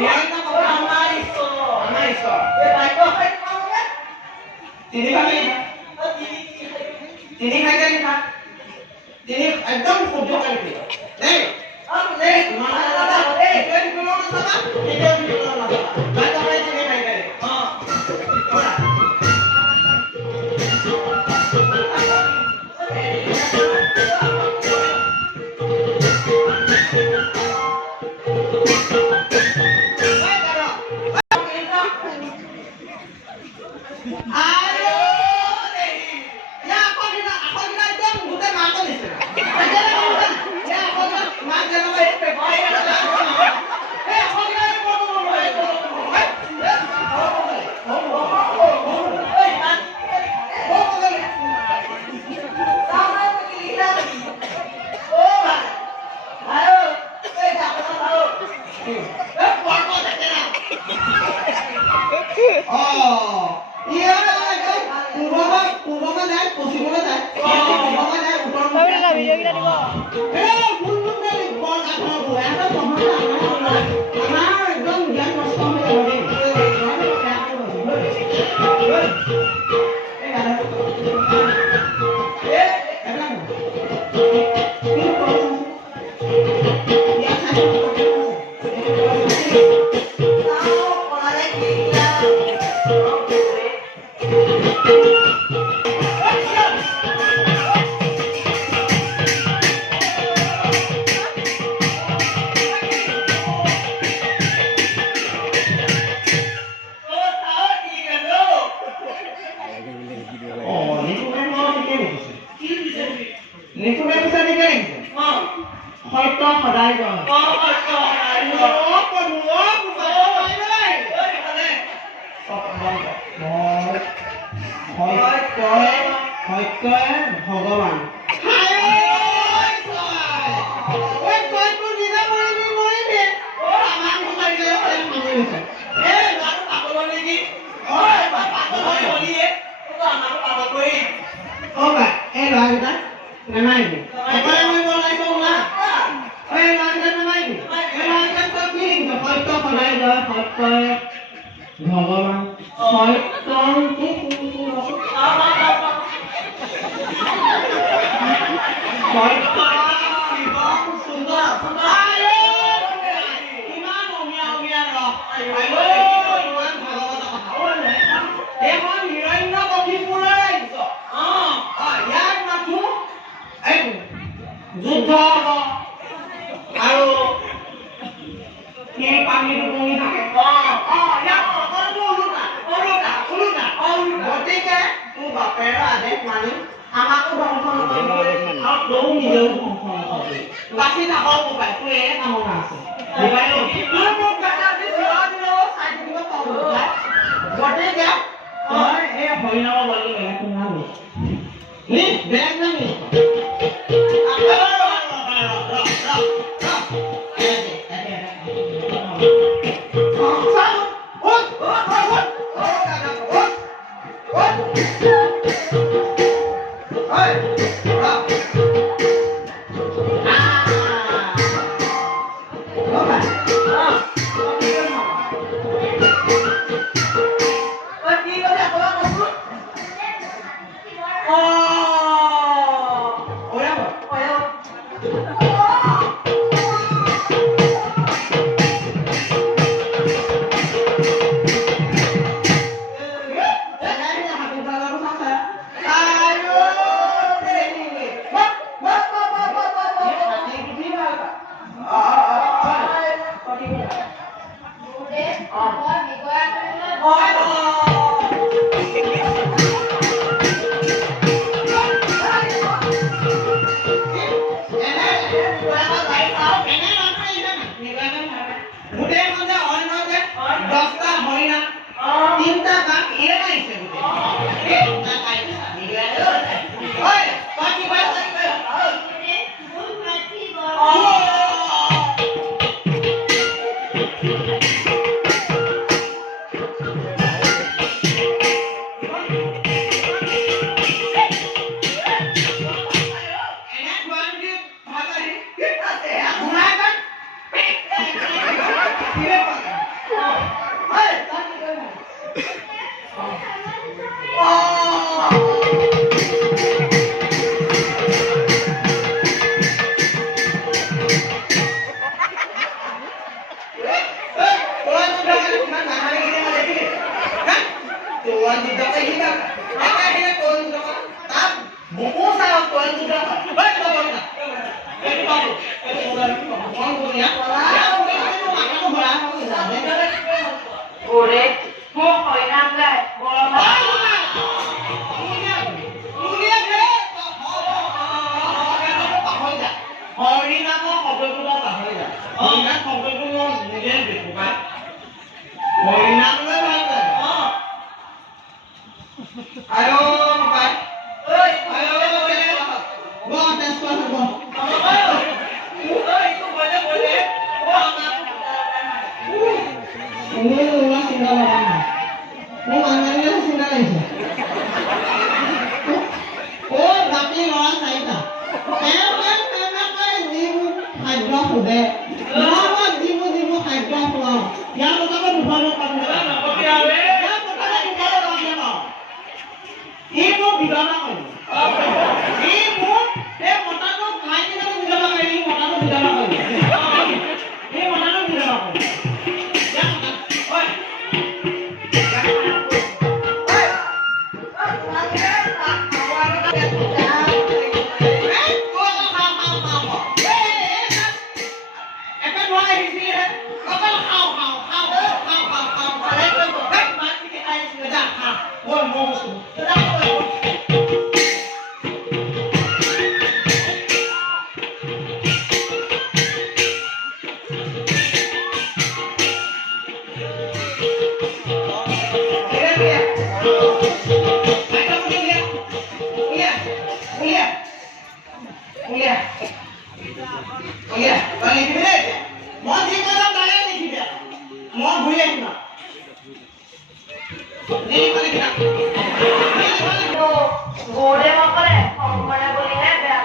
Iya, তিনি খাবি তিনি খাইকে খা তিনি একদম শুদ্ধ খাবি দেই দেই মানা দাদা দেই এই কোনো না দাদা এই কোনো না দাদা ভাই ভাই তিনি খাইকে ওরা ভগৱান যুদ্ধ আৰু সেই পানীটো পৰি থাকে গতিকে তোৰ বাপেৰ আদেশ মানি আমাকো ধ্বংস নকৰিবলৈ আৰু তয়ো নিজেও ধ্বংস নকৰিবি বাচি থাকক উপায় তোৰ এয়ে কামনা আছে গতিকে তই এই হৰিনাম বলি বেলেগ নামি Oh! Tuan juga kayak gini. Akhirnya tuan juga tak buku sama tuan juga. Baik bapak kita. Itu baru. Itu tuan punya. Ya udah itu makan berapa misalnya. Ore, mau koi nangga, bola mah. Hori나 거 거기보다 나가야. 나 거기보다 문제는 되고 가. hori나 거 말고. 아유, 봐. 아유, 뭐 됐어 뭐. 이거 뭐냐 뭐냐. 오늘 와 신나라. 뭐 만나면 신나라지. 오, 나비 와 사이다. Sudah, nama jimu hajjah pulau. Yang pertama bukan kamu. Yang pertama bukan kamu mau. Ibu bidana kamu. Ibu, dia pertama kain itu bidana kamu. Ibu pertama bidana kamu. Ibu pertama bidana kamu. Yang pertama, oi. Gode makale, mana boleh ada.